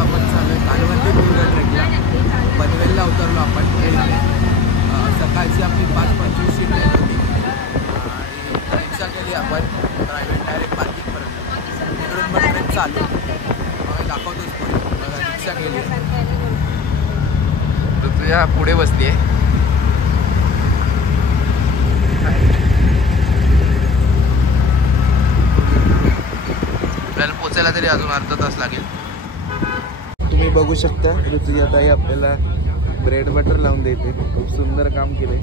आपण चालू आहे कालवंदी दुर्ग ट्रेकला. पनवेलला उतरलो आपण ट्रेनने. सकाळची आपली 5:25ची ट्रेन होती आणि रिक्षा केली आपण प्रायव्हेट डायरेक्ट पार्किंगपर्यंत. तिकडून मग ट्रेन चालू दाखवतोच पण बघा रिक्षा केली. तर तुझ्या पुढे बसली आहे. आपल्याला पोचायला तरी अजून अर्धा तास लागेल. तुम्ही बघू शकता ऋतुजा ताई आपल्याला ब्रेड बटर लावून देते. खूप सुंदर काम केलंय.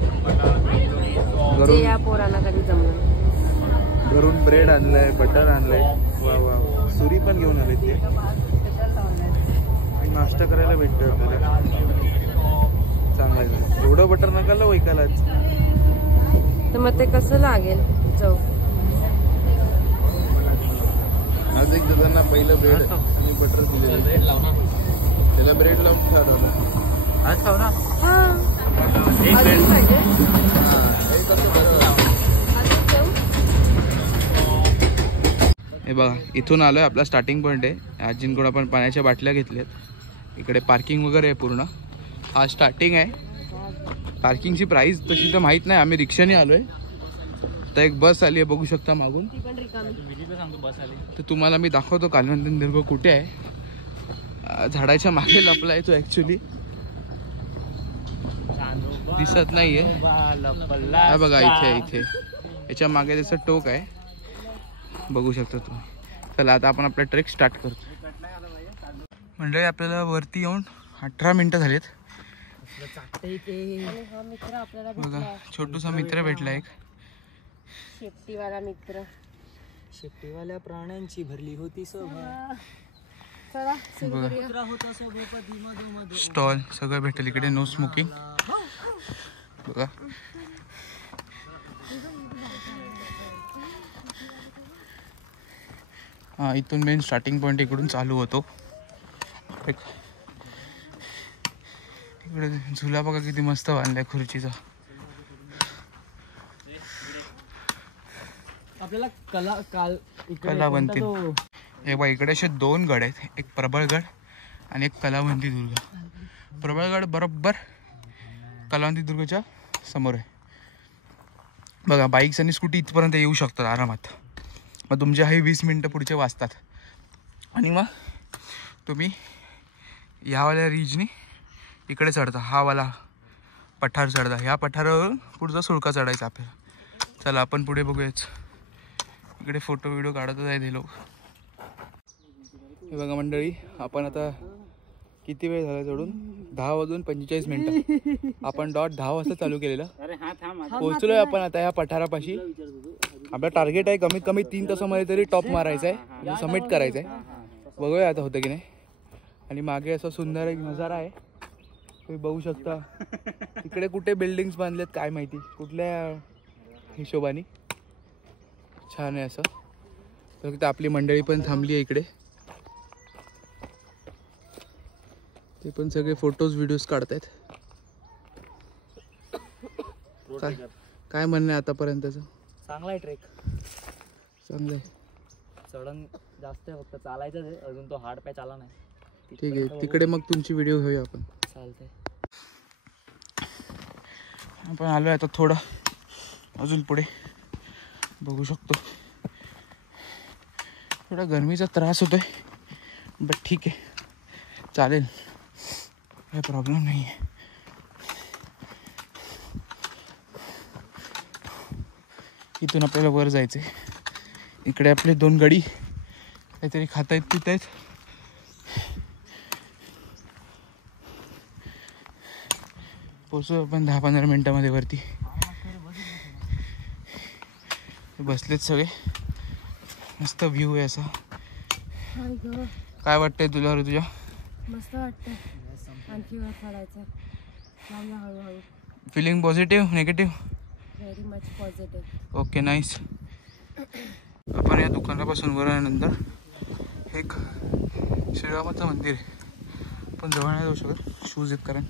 घरून ब्रेड आणलंय, बटर आणलंय. वा वा, सुरी पण घेऊन आले ते. नाश्ता करायला भेटतोय आपल्याला. चांगला आहे. एवढं बटर नका लावू एकालाच. तर मग ते कसं लागेल जाऊ. आज एक जणांना पहिलं ब्रेड आणि बटर दिलेलं. त्याला ब्रेड लावून ठरवलं. आज खाऊ ना. हे बघा इथून आलोय. आपला स्टार्टिंग पॉईंट आहे. आजींकडून आपण पाण्याच्या बाटल्या घेतल्यात. इकडे पार्किंग वगैरे आहे पूर्ण. हा स्टार्टिंग आहे. पार्किंगची प्राइस तशी तर माहित नाही. आम्ही रिक्षाने आलोय. तर एक बस आली आहे बघू शकता मागून. तर तुम्हाला मी दाखवतो कालवंदी दुर्ग कुठे आहे. झाडाच्या मागे लपलाय तो. ऍक्च्युली दिसत नाहीये. हा बघा इथे इथे याच्या मागे त्याचं टोक आहे. बघू शकता तुम्ही. चला आता आपण आपला ट्रेक स्टार्ट करतो. मंडळी आपल्याला वरती येऊन 18 मिनिटं झालेत. बघा छोटूसा मित्र भेटला एक. शेपटीवाला मित्र. शेपटीवाल्या प्राण्यांची भरली होती सभा. स्टॉल सगळं भेटेल इकडे. No smoking. बघा हा इथून मेन स्टार्टिंग पॉईंट इकडून चालू होतो. इकडे झुला बघा किती मस्त बांधलाय खुर्चीचा. आपल्याला कलावंती. हे बघा इकडे असे 2 गड आहेत. एक प्रबळगड आणि एक कलावंती दुर्ग. प्रबळगड बरोबर कलावंती दुर्गच्या समोर आहे. बघा बाईक्स आणि स्कूटी इथपर्यंत येऊ शकतात आरामात. मग तुमचे हे 20 मिनटं पुढचे वाचतात. आणि मग तुम्ही ह्यावाल्या रिजनी इकडे चढता. हा वाला पठार चढता. ह्या पठारावर पुढचा सुळका चढायचा आपल्याला. चला आपण पुढे बघूयाच. इकडे फोटो व्हिडिओ काढतच आहेत हे लोक. हे बघा मंडळी आपण आता किती वेळ झाला चढून. 10:45 आपण डॉट 10 वाजता चालू केलेलं. पोहोचलोय आपण आता या पठारापाशी. आपलं टार्गेट आहे कमीत कमी 3 तासामध्ये तरी टॉप मारायचा आहे. म्हणजे सबमिट करायचं आहे. बघूया आता होतं की नाही. आणि मागे असा सुंदर एक नजारा आहे. तुम्ही बघू शकता. इकडे कुठे बिल्डिंग्स बांधलेत काय माहिती कुठल्या हिशोबाने. छान आहे असं. फक्त आपली मंडळी पण थांबली आहे इकडे. ते पण सगळे फोटोज व्हिडिओज काढतायत. काय म्हणणं आहे आतापर्यंतचं. चांगला आहे ट्रेक. चांगलं आहे. चढण जास्त आहे फक्त चालायचं आहे. अजून तो हार्ड पॅच आला नाही. ठीक आहे तिकडे मग तुमची व्हिडिओ घेऊया आपण. चालतंय. आपण आलोय आता थोडं अजून पुढे. बघू शकतो थोडा गरमीचा त्रास होतोय. बट ठीक आहे चालेल. काही प्रॉब्लेम नाही आहे. इथून आपल्याला वर जायचं आहे. इकडे आपले 2 गडी काहीतरी खाता आहेत पित आहेत. पोचू आपण 10-15 मिनिटामध्ये वरती. बसलेत सगळे. मस्त व्ह्यू आहे असा. काय वाटतंय तुला ऋतुजा. मस्त वाटतंय. आणखी वर चढायचं. हळूहळू. Feeling positive negative. Very much positive. Okay nice. आपण या दुकानापासून वर आल्यानंतर एक श्रीरामाचं मंदिर आहे. पण जवळ नाही जाऊ शकत शूज आहेत कारण.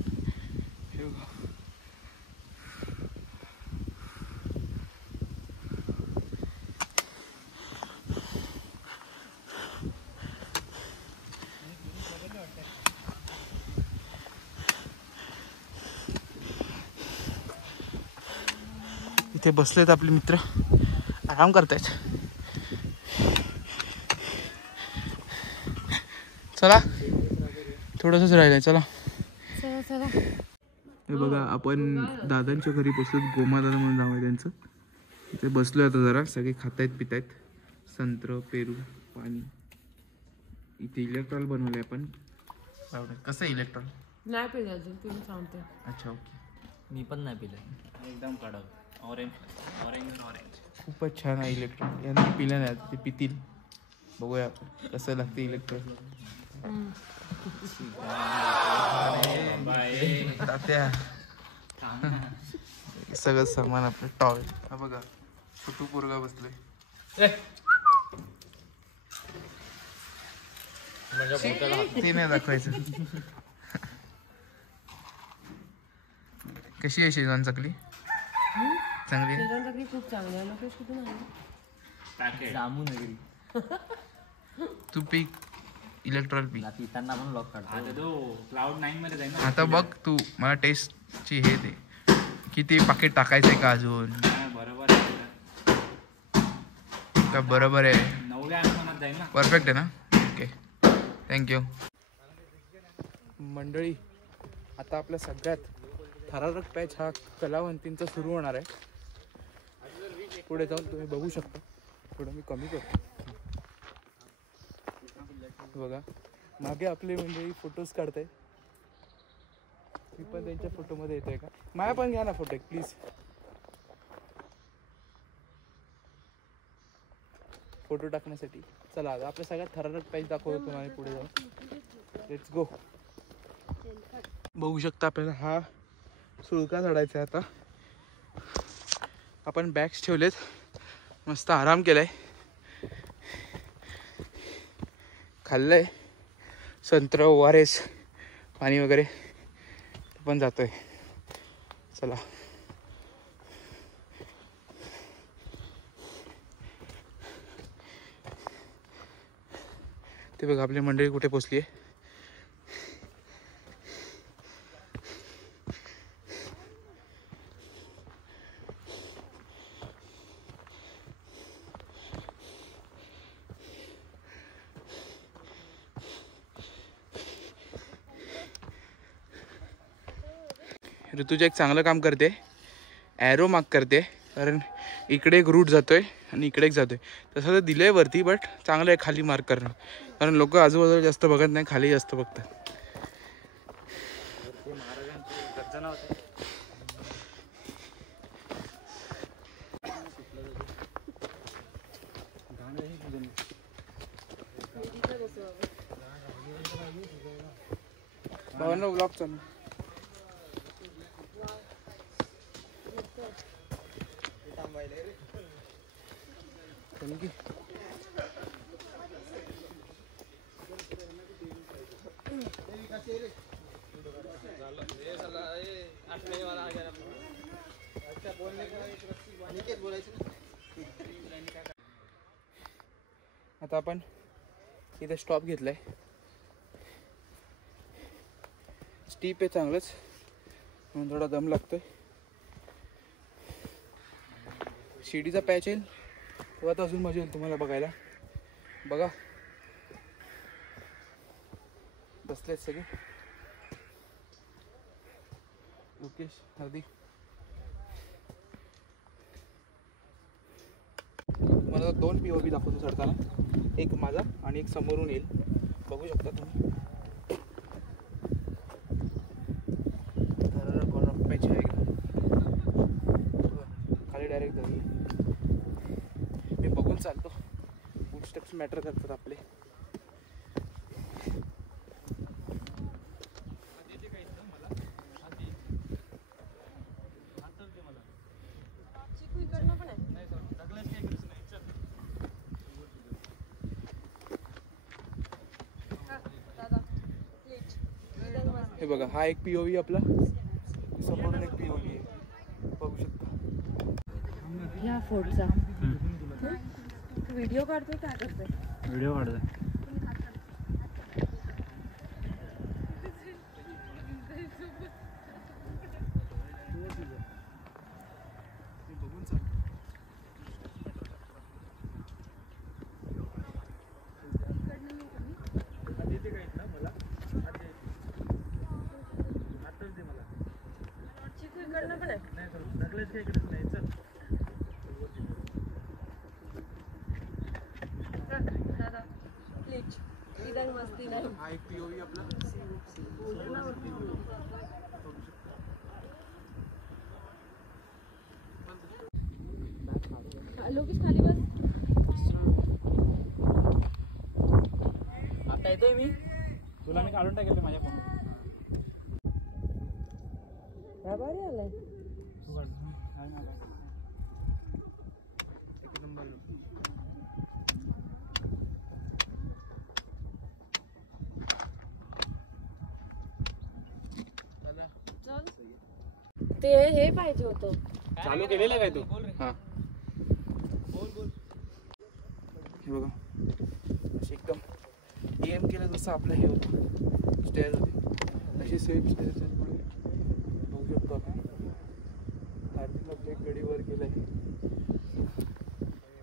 इथे बसलेत आपले मित्र, आराम करतायत. चला थोडंसंच राहिलंय, चला. चला चला. हे बघा आपण दादांच्या घरी बसलो, गोमा दादा म्हणून नाव आहे त्यांचं. इथे बसलो आता जरा, सगळे खातायत पितायत संत्र पेरू पाणी. इथे इलेक्ट्रॉल बनवलंय आपण. कसं आहे इलेक्ट्रॉल? नाही पिलं अजून, तुम्ही सांगते. अच्छा ओके. मी पण नाही पिलं. एकदम कडक ऑरेंज ऑरेंज ऑरेंज. खूपच छान आहे इलेक्ट्रॉल. यांना पिलं नाही, ते पितील. बघूया आपण कसं लागते इलेक्ट्रॉल. तात्या सगळं सामान आपलं टॉवेल. हा बघा छोटू पोरगा बसले. ते नाही दाखवायचं. कशी आहे शेजवान चकली? चांगली आहे? शेजवान चकली खूप चांगली आहे. लोकेश कुठून आली? जामू नगरी. तू पी इलेक्ट्रॉल पी. पितांना पण लॉक काढतो. क्लाउड 9 मध्ये जाईल. आता बघ तू मला टेस्टची हे दे, किती पाकिट टाकायचंय का अजून? बरोबर आहे का बरोबर आहे? 9व्या आसमानात जाईल ना. परफेक्ट आहे ना? Okay thank you. मंडळी आता आपल्या सगळ्यात थरारक पॅच हा कलावंतींचा सुरू होणार आहे. पुढे जाऊन तुम्ही बघू शकता. थोडं मी कमी करतो. बघा मागे आपले मंडळी फोटोज काढताय. मी पण त्यांच्या फोटोमध्ये येतोय का? माया पण घ्या ना फोटो एक प्लीज. फोटो टाकण्यासाठी. चला आता आपल्या सगळ्यात थरारक पॅच दाखवतो तुम्हाला पुढे जाऊन. Let's go. बघू शकता आपल्याला हा सुळका चढायचा आहे. आता आपण बॅग्स ठेवलेत, मस्त आराम केलाय, खाल्लंय संत्र ORS पाणी वगैरे पण जातोय. चला ते बघा आपली मंडळी कुठे पोचली आहे. ऋतुजा एक चांगलं काम करते, ॲरो मार्क करते, कारण इकडे एक रूट जातोय आणि इकडे एक जातोय. तसं तर दिलंय वरती, बट चांगलं आहे खाली मार्क करणं, कारण लोक आजूबाजूला जास्त बघत नाही, खाली जास्त बघतात. भावांना ब्लॉग चालू. आता आपण इथे स्टॉप घेतलाय. स्टीप आहे चांगलंच, म्हणून थोडा दम लागतोय. शिडीचा पॅच येईल तेव्हा तर अजून मजा येईल तुम्हाला बघायला. बघा बसलेत सगळे. लोकेश हार्दिक तुम्हाला 2 POV दाखवतो चढताना. एक माझा आणि एक समोरून येईल, बघू शकता तुम्ही. खाली डायरेक्ट जाईल. मी बघून चालतो. फूटस्टेप्स मॅटर करतात आपले. हे बघा हा एक POV आपला, समोरून एक POV आहे, बघू शकता. या फोटचा व्हिडिओ काढतोय काय करतोय? व्हिडिओ काढतोय. बघून चालतो. मस्ती नाही. हा एक POV आपला. लोकेश खाली बस. आता येतोय मी तुला मी काढून टाकेल माझ्या फोन. भारी आलाय. एक नंबर. ते हे पाहिजे होतं. चालू केलेलं काय तू? हा हे बघा अशी एकदम EM केलं जसं आपलं हे होतं स्टेअर होते अशी सेम स्टेअर आहेत पुढे बघू शकतो आपण. हार्दिक आपलं एक गडी वर केलंय.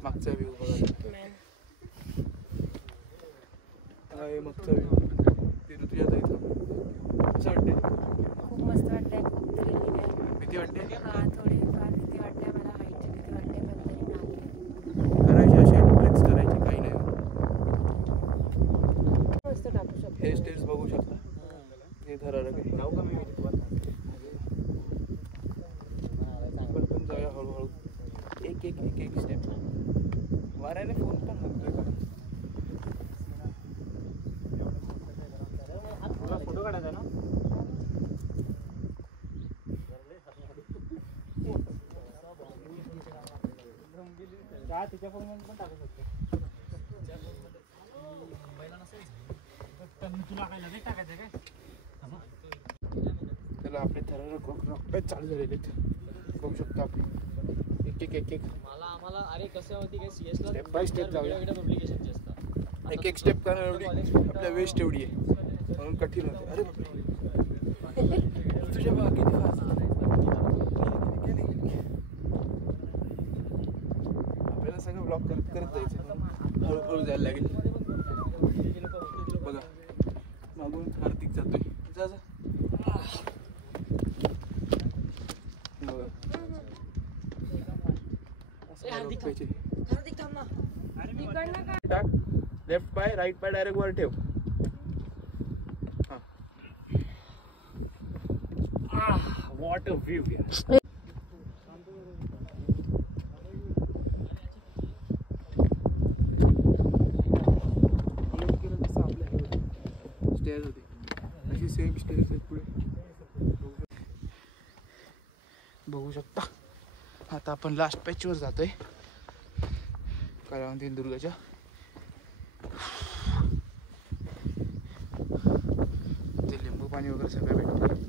मागचा व्ह्यू बघा. हा आहे मागचा व्ह्यू. ते ऋतुजा इथं कसं वाटतंय? खूप मस्त वाटतंय. खूप थ्रिलिंग आहे. भीती वाटते? हा थोडी फार भीती वाटते मला. हाईटची भीती वाटते पण तरी नाही. करायची अशी ट्रिक्स करायची काही नाही. मस्त टाकू शकतो. हे स्टेज बघू शकता. हे धरायला काही जाऊ का मी पण जाऊया हळूहळू. एक एक एक एक स्टेप. वाऱ्याने फोन पण हलतोय का? तुला फोटो काढायचा ना? का तिच्या फोन पण टाकू शकतो. तुला काय लगेच टाकायचं काय? त्याला आपले ठराविक रॉकेट चालू झालेले आहेत बघू शकतो आपण. एक एक एक एक आम्हाला अरे कसं होती काय CS ला स्टेप बाय स्टेप जाऊया. पब्लिकेशनची असतात. एक एक स्टेप करणार एवढी आपल्या वेस्ट एवढी आहे म्हणून कठीण होते. अरे बापरे तुझ्या बघा किती फास्ट आपल्याला सगळं ब्लॉक करत करत जायचं. हळूहळू जायला लागेल. बघा मागून हार्दिक जातोय. जा जा. टाक लेफ्ट पाय राईट पाय डायरेक्ट वर ठेव. What a view. स्टेअर्स होते अशी सेम स्टेअर्स आहेत पुढे बघू शकता. आता आपण लास्ट पॅचवर जातोय कलावंती दुर्गाच्या. ते लिंबू पाणी वगैरे सगळं भेटतं.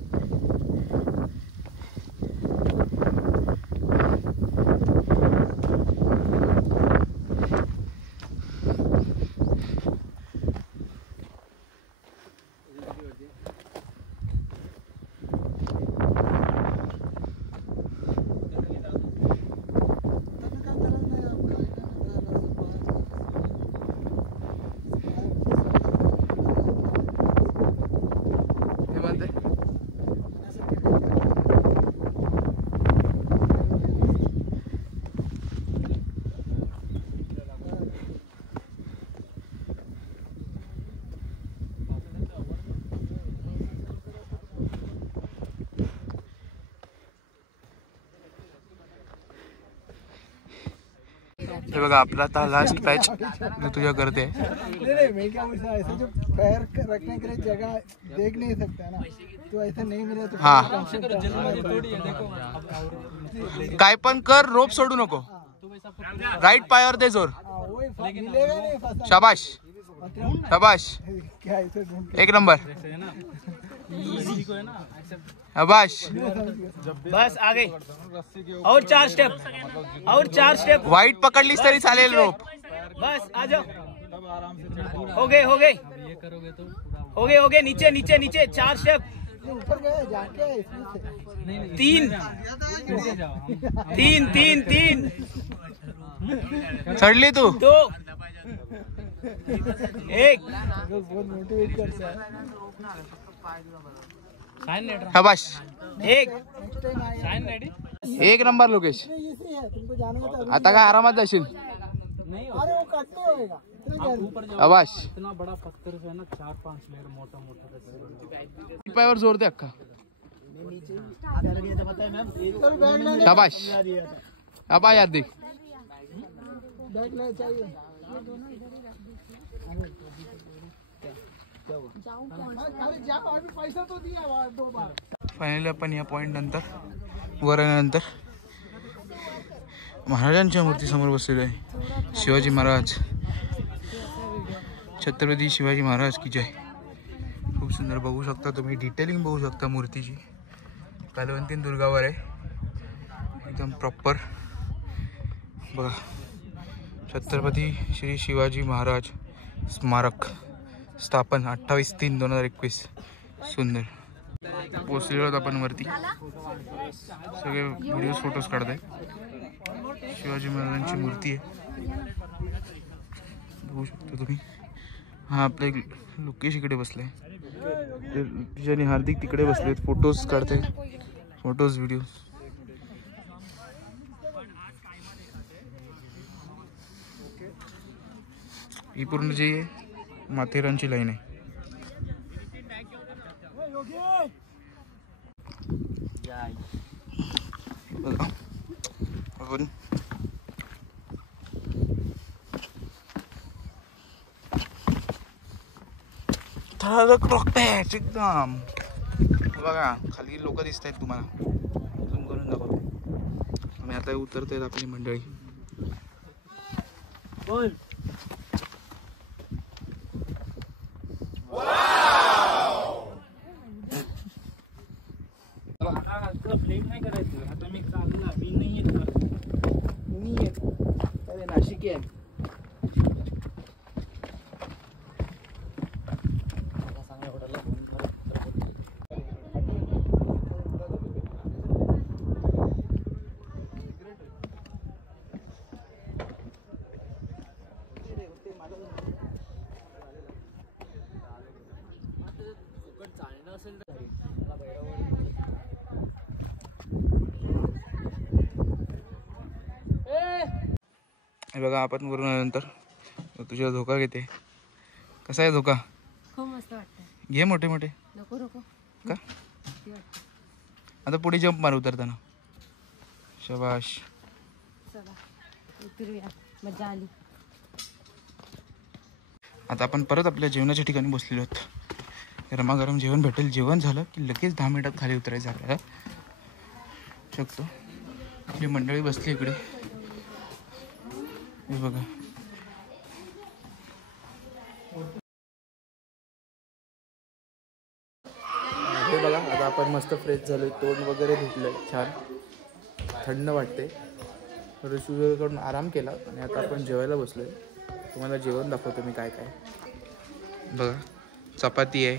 हे बघा आपला आता लास्ट पॅच तुझ्या करते. नहीं मैं क्या बोलता हूँ, ऐसे जो पैर रखने के लिए जगह देख नहीं सकता ना, तो ऐसा नहीं मिले तो हाँ काय पण कर, रोप सोडू नको. राईट पायावर दे जोर. मिलेगा नहीं फंसा. शाबाश शाबाश क्या ऐसे ढूंढ एक नंबर शाबाश. बस आगे और 4 स्टेप और 4 स्टेप. वाईट पकडलीस तरी चालेल रोप. बस आ जाओ. हो गए हो गए हो गए हो गए. नीचे नीचे नीचे 4 स्टेप. ऊपर गया जाके इसमें 3 3 3 चढली तू 2 1. बहुत मोटिवेट करता है. शाबाश, एक नेक्स्ट टाइम आएगा। एक नंबर लोकेश. इसी है, तुमको जाने का तो आता काय आरामात जाशील. अरे वो कट नहीं होएगा इतना क्या? शाबाश. इतना बड़ा पत्थर से है ना 4-5 लेयर मोटा मोटा पायावर जोर दे अक्का. सर बैग लेने शाबाश. अब याद देख. बैग ले चाहिए। अरे जाओ, अभी पैसा तो दिया 2 बार। फायनली आपण या पॉइंट नंतर वर आल्यानंतर महाराजांच्या मूर्तीसमोर बसलेलो आहे. शिवाजी महाराज, छत्रपती शिवाजी महाराज की जय. खूप सुंदर बघू शकता तुम्ही, डिटेलिंग बघू शकता मूर्तीची. कलावंतीन दुर्गावर आहे एकदम प्रॉपर. बघा, छत्रपती श्री शिवाजी महाराज स्मारक स्थापन 28/3/2021. सुंदर. पोचलेलो आहोत आपण वरती. सगळे व्हिडिओ फोटोज काढताय. शिवाजी महाराजांची मूर्ती आहे, बघू शकता तुम्ही. हा आपला एक लोकेश इकडे बसलाय, आणि हार्दिक तिकडे बसलेत, फोटोज काढते. Photos video. ही पूर्ण जी माथेरानची लाईन आहे. बघा आपण रॉक पॅच एकदम. बघा खाली लोक दिसत आहेत तुम्हाला, झूम करून दाखवतो. आणि आता उतरत आहेत आपली मंडळी. प्लेन नाही करायचं आता. मी चालला मी नाही येत अरे नाशिक आहे. बघा आपण वरून आल्यानंतर तुझ्या धोका घेते. कसा आहे धोका? खूप मस्त वाटतं. घे मोठे मोठे. नको नको का? आता पुढे जंप मार उतरताना. शाबाश. चला उतरूया, मजा आली. आता आपण परत आपल्या जेवणाच्या ठिकाणी बसलेलो आहोत. गरमागरम जेवण भेटेल. जेवण झालं की लगेच 10 मिनिटात खाली उतरायचं आपल्याला. शकतो आपली मंडळी बसली इकडे. हे बघा, हे बघा. आता आपण मस्त फ्रेश झालोय, तोंड वगैरे धुतलंय, छान थंड वाटते. ऋषी वगैरेकडून आराम केला आणि आता आपण जेवायला बसलोय. तुम्हाला जेवण दाखवतो मी काय काय. बघा, चपाती आहे,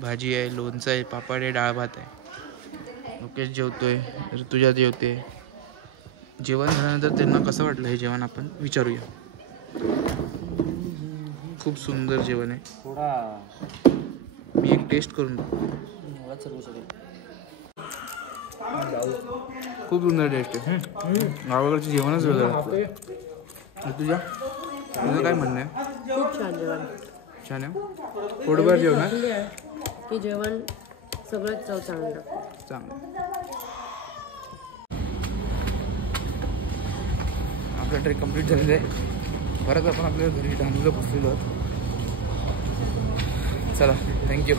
भाजी आहे, लोणचं आहे, पापड आहे, डाळ भात आहे. लोकेश जेवतोय, ऋतुजा जेवते. जेवण झाल्यानंतर त्यांना कसं वाटलं हे जेवण आपण विचारूया. खूप सुंदर जेवण आहे. मी एक टेस्ट करून खूप सुंदर टेस्ट आहे. गावाकडचे जेवणच वेगळं असतं. तुझं काय म्हणणं आहे? खूप छान जेवण. छान आहे. पोटभर जेवण की जेवण सगळंच चव चांगलं. चांगलं. आपला ट्रेक कंप्लीट झालेला आहे. परत आपण आपल्या घरी डांगीला बसलेलो आहोत. चला, थँक्यू.